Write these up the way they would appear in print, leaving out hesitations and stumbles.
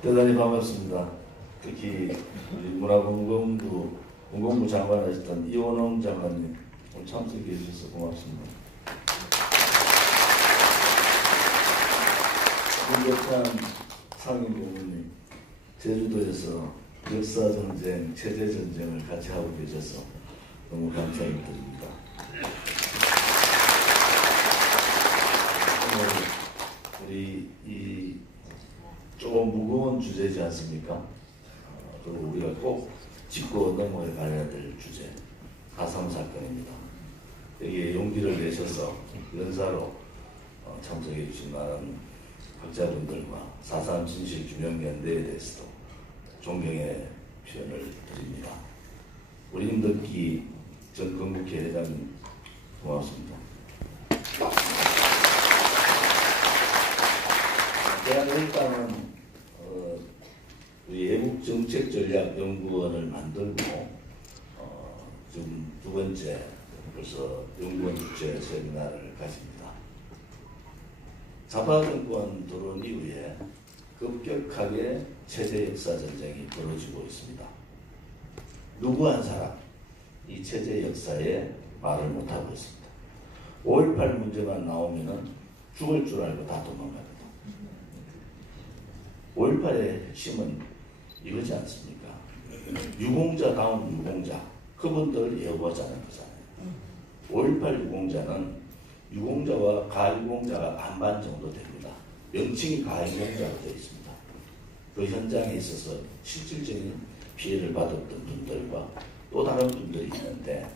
대단히 반갑습니다. 특히 문공부 장관 하셨던 이원홍 장관님 오늘 참석해 주셔서 고맙습니다. 김대찬 상임고문님, 제주도에서 역사전쟁, 체제전쟁을 같이 하고 계셔서 너무 감사를 드립니다. 오늘 우리 이 조금 무거운 주제지 않습니까? 그리고 우리가 꼭 짚고 넘어가야 될 주제, 4.3 사건입니다. 여기에 용기를 내셔서 연사로 참석해 주신 많은 학자분들과 4.3 진실규명연대에 대해서도 존경의 표현을 드립니다. 우리 임덕기 전 건국회 회장님 고맙습니다. 대한민국당은 외국정책전략연구원을 만들고 지금 두 번째 벌써 연구원 주최 세미나를 가집니다. 좌파 정권 들어온 이후에 급격하게 체제 역사 전쟁이 벌어지고 있습니다. 누구 한 사람 이 체제 역사에 말을 못하고 있습니다. 5.18 문제만 나오면은 죽을 줄 알고 다 도망갑니다. 5.18의 핵심은 이거지 않습니까? 유공자다운 유공자, 그분들을 예우하자는 거잖아요. 5.18 유공자는 유공자와 가유공자가 반반 정도 됩니다. 명칭이 가유공자로 되어 있습니다. 그 현장에 있어서 실질적인 피해를 받았던 분들과 또 다른 분들이 있는데,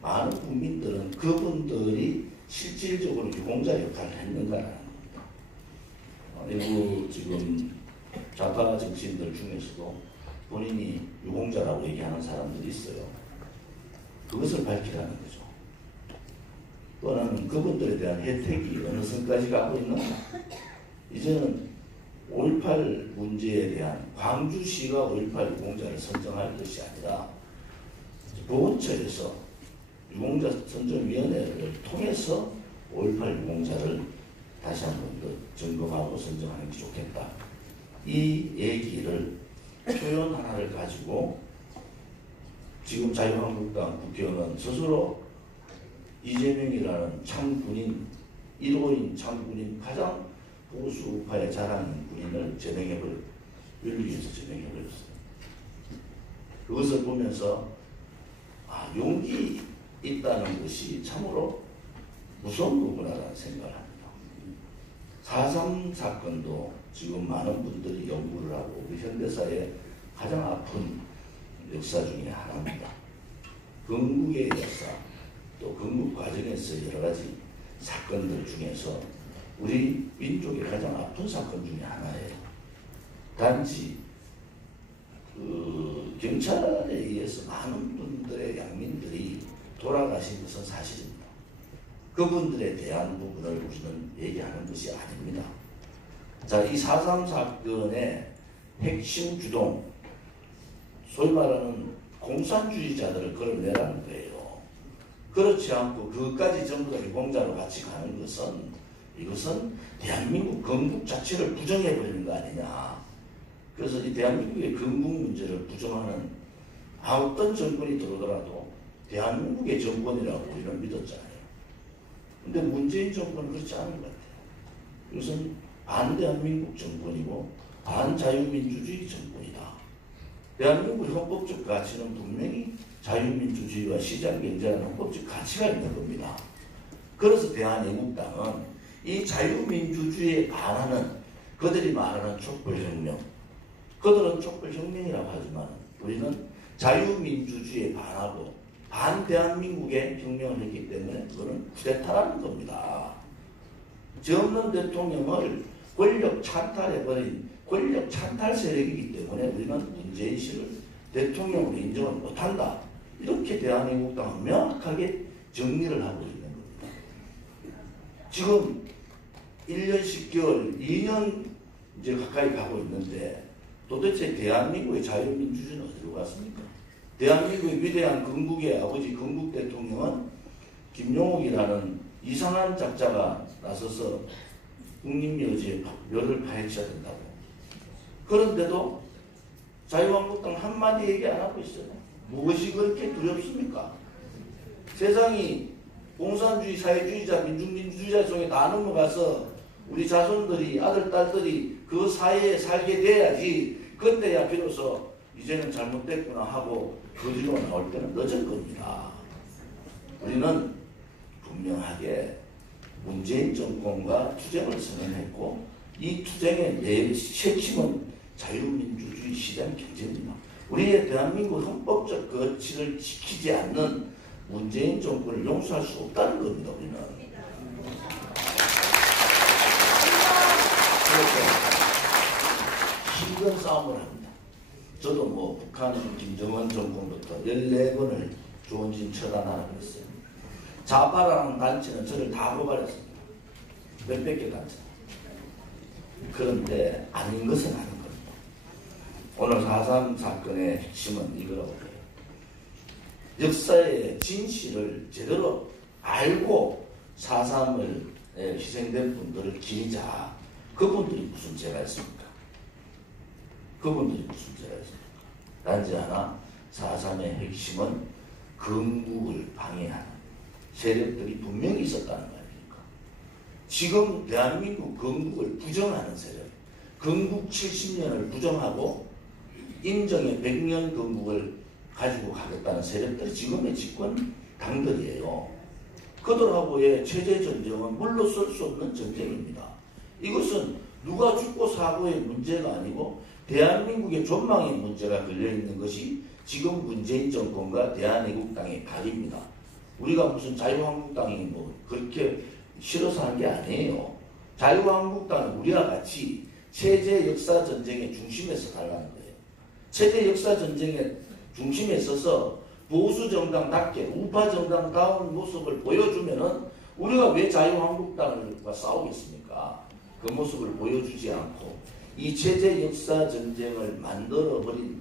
많은 국민들은 그분들이 실질적으로 유공자 역할을 했는가라는 겁니다. 일부 지금 좌파 정치인들 중에서도 본인이 유공자라고 얘기하는 사람들이 있어요. 그것을 밝히라는 거죠. 또는 그분들에 대한 혜택이 어느 선까지 가고 있는가. 이제는 5.18 문제에 대한 광주시가 5.18 유공자를 선정할 것이 아니라 보건처에서 유공자 선정위원회를 통해서 5.18 유공자를 다시 한 번 더 점검하고 선정하는 게 좋겠다. 이 얘기를 표현 하나를 가지고 지금 자유한국당 국회의원은 스스로 이재명이라는 창군인, 1호인 창군인, 가장 보수파에 자라는 군인을 제명해버렸어요. 윤리위에서 제명해버렸어요. 그것을 보면서 용기 있다는 것이 참으로 무서운 거구나라는 생각을 합니다. 4.3 사건도 지금 많은 분들이 연구를 하고 우리 현대사의 가장 아픈 역사 중에 하나입니다. 건국의 역사, 또 건국 과정에서 여러 가지 사건들 중에서 우리 민족의 가장 아픈 사건 중에 하나예요. 단지 경찰에 의해서 많은 분들의 양민들이 돌아가신 것은 사실입니다. 그분들에 대한 부분을 우리는 얘기하는 것이 아닙니다. 자, 이 4.3 사건의 핵심 주동, 소위 말하는 공산주의자들을 걸어내라는 거예요. 그렇지 않고 그것까지 전부 다 유공자로 같이 가는 것은, 이것은 대한민국 건국 자체를 부정해버리는 거 아니냐. 그래서 이 대한민국의 건국 문제를 부정하는 어떤 정권이 들어오더라도 대한민국의 정권이라고 우리는 믿었잖아요. 근데 문재인 정권은 그렇지 않은 것 같아요. 이것은 반대한민국 정권이고 반자유민주주의 정권이다. 대한민국 헌법적 가치는 분명히 자유민주주의와 시장경제라는 헌법적 가치가 있는 겁니다. 그래서 대한애국당은 이 자유민주주의에 반하는, 그들이 말하는 촛불혁명, 그들은 촛불혁명이라고 하지만 우리는 자유민주주의에 반하고 반대한민국의 혁명을 했기 때문에 그거는 쿠데타라는 겁니다. 전원 대통령을 권력 찬탈해버린 권력 찬탈 세력이기 때문에 우리는 문재인 씨를 대통령으로 인정을 못한다. 이렇게 대한민국당은 명확하게 정리를 하고 있는 겁니다. 지금 1년 10개월, 2년 이제 가까이 가고 있는데 도대체 대한민국의 자유민주주의는 어디로 갔습니까? 대한민국의 위대한 건국의 아버지 건국 대통령은 김용옥이라는 이상한 작자가 나서서 국립묘지에 묘를 파헤쳐야 된다고. 그런데도 자유한국당 한마디 얘기 안 하고 있어요. 무엇이 그렇게 두렵습니까? 세상이 공산주의, 사회주의자, 민중민주주의자 속에 다 넘어가서 우리 자손들이, 아들, 딸들이 그 사회에 살게 돼야지 그때야 비로소 이제는 잘못됐구나 하고 거리로 나올 때는 늦을 겁니다. 우리는 분명하게 문재인 정권과 투쟁을 선언했고 이 투쟁의 핵심은 자유민주주의 시장 경제입니다. 우리의 대한민국 헌법적 가치를 지키지 않는 문재인 정권을 용서할 수 없다는 겁니다. 우리는. 그래서 힘든 싸움을 합니다. 저도 뭐 북한 김정은 정권부터 14번을 조원진 처단하라고 했어요. 좌파라는 단체는 저를 다 고발했습니다. 몇백 개 단체. 그런데 아닌 것은 아닌 겁니다. 오늘 4.3 사건의 핵심은 이거라고 해요. 역사의 진실을 제대로 알고 4.3을 희생된 분들을 기리자. 그분들이 무슨 죄가 있습니까? 그분들이 무슨 죄가 있습니까? 단지 하나 4.3의 핵심은 건국을 방해하는 세력들이 분명히 있었다는 말입니까? 지금 대한민국 건국을 부정하는 세력, 건국 70년을 부정하고 인정의 100년 건국을 가지고 가겠다는 세력들이 지금의 집권 당들이에요. 그들하고의 체제 전쟁은 물러설 수 없는 전쟁입니다. 이것은 누가 죽고 사고의 문제가 아니고 대한민국의 존망의 문제가 걸려있는 것이 지금 문재인 정권과 대한애국당의 각입니다. 우리가 무슨 자유한국당이 뭐 그렇게 싫어서 한 게 아니에요. 자유한국당은 우리와 같이 체제 역사 전쟁의 중심에서 달라는 거예요. 체제 역사 전쟁의 중심에 서서 보수 정당답게 우파 정당다운 모습을 보여주면은 우리가 왜 자유한국당과 싸우겠습니까? 그 모습을 보여주지 않고 이 체제 역사 전쟁을 만들어버린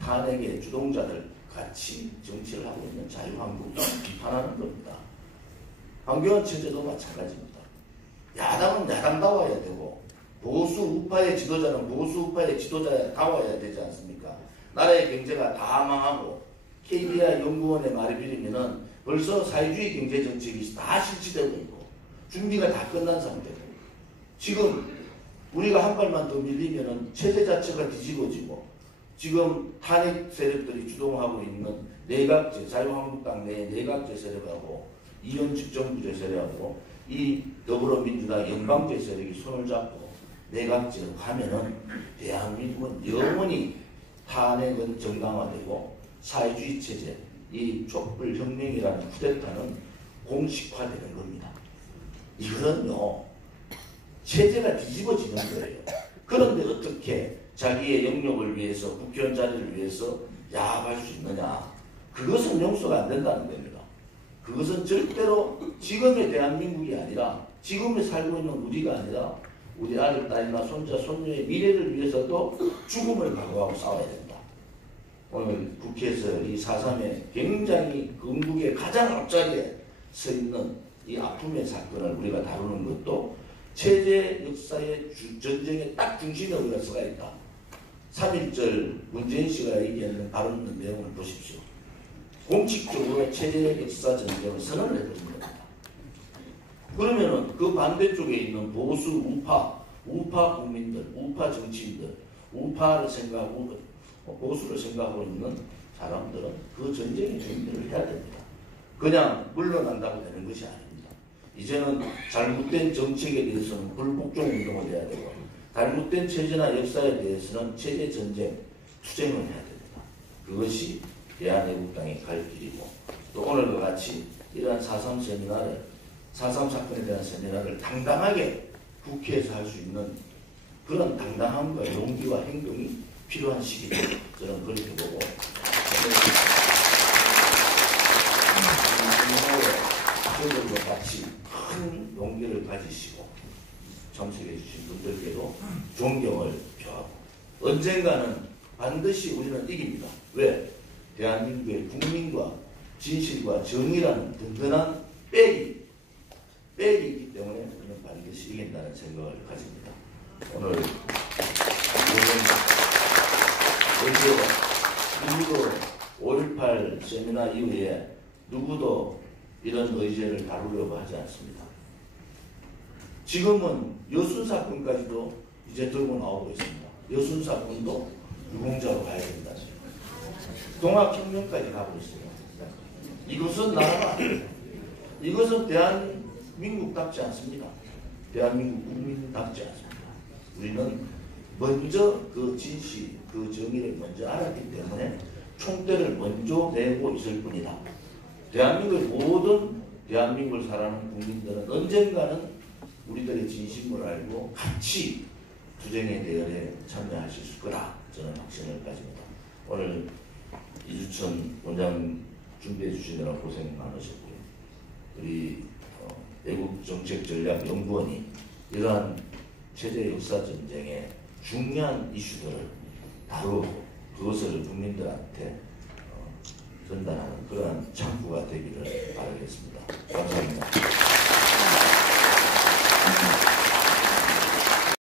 탄핵의 주동자들 같이 정치를 하고 있는 자유한국당을 비판하는 겁니다. 황교안 체제도 마찬가지입니다. 야당은 야당다워야 되고 보수 우파의 지도자는 보수 우파의 지도자다워야 되지 않습니까? 나라의 경제가 다 망하고 KBI 연구원의 말에 빌리면은 벌써 사회주의 경제 정책이 다 실시되고 있고 준비가 다 끝난 상태고 지금 우리가 한 발만 더 밀리면은 체제 자체가 뒤집어지고 지금 탄핵 세력들이 주동하고 있는 내각제, 자유한국당 내 내각제 세력하고 이현직 정부제 세력하고 이 더불어민주당 연방제 세력이 손을 잡고 내각제로 가면은 대한민국은 영원히 탄핵은 정당화되고 사회주의 체제, 이 촛불혁명이라는 쿠데타는 공식화되는 겁니다. 이거는요, 체제가 뒤집어지는 거예요. 그런데 어떻게 자기의 영역을 위해서, 국회의원 자리를 위해서 야합할 수 있느냐. 그것은 용서가 안 된다는 겁니다. 그것은 절대로 지금의 대한민국이 아니라 지금에 살고 있는 우리가 아니라 우리 아들, 딸이나 손자, 손녀의 미래를 위해서도 죽음을 각오하고 싸워야 된다. 오늘 국회에서 이 4.3의 굉장히 건국의 가장 앞자리에 서 있는 이 아픔의 사건을 우리가 다루는 것도 체제 역사의 전쟁의 딱 중심에 우리가 서가 있다. 3.1절 문재인 씨가 얘기하는 발언 내용을 보십시오. 공식적으로 체제 역사 전쟁을 선언을 해버린 겁니다. 그러면은 그 반대쪽에 있는 보수 우파 국민들, 우파 정치인들, 우파를 생각하고 보수를 생각하고 있는 사람들은 그 전쟁의 준비를 해야 됩니다. 그냥 물러난다고 되는 것이 아닙니다. 이제는 잘못된 정책에 대해서는 불복종 운동을 해야 되고 잘못된 체제나 역사에 대해서는 체제 전쟁, 투쟁을 해야 됩니다. 그것이 대한애국당의 갈 길이고 또 오늘과 같이 이러한 4.3 세미나를 4.3 사건에 대한 세미나를 당당하게 국회에서 할 수 있는 그런 당당함과 용기와 행동이 필요한 시기다. 저는 그렇게 보고 저들과 같이 큰 용기를 가지시고 참석해 주신 분들께도 존경을 표하고 언젠가는 반드시 우리는 이깁니다. 왜? 대한민국의 국민과 진실과 정의라는 든든한 백이 있기 때문에 우리는 반드시 이긴다는 생각을 가집니다. 오늘 누구도 5.18 세미나 이후에 누구도 이런 의제를 다루려고 하지 않습니다. 지금은 여순 사건까지도 이제 들고 나오고 있습니다. 여순 사건도 유공자로 가야 된다. 동학혁명까지 가고 있습니다. 이것은 나라가 아닙니다. 이것은 대한민국답지 않습니다. 대한민국 국민답지 않습니다. 우리는 먼저 그 진실, 그 정의를 먼저 알았기 때문에 총대를 먼저 내고 있을 뿐이다. 대한민국의 모든 대한민국을 사랑하는 국민들은 언젠가는 우리들의 진심을 알고 같이 투쟁의 대열에 참여하실 거라 저는 확신을 가집니다. 오늘 이주천 원장 준비해 주시느라 고생 많으셨고요. 우리 애국정책전략연구원이 이러한 체제 역사 전쟁의 중요한 이슈들을 다루고 그것을 국민들한테 전달하는 그러한 창구가 되기를 바라겠습니다.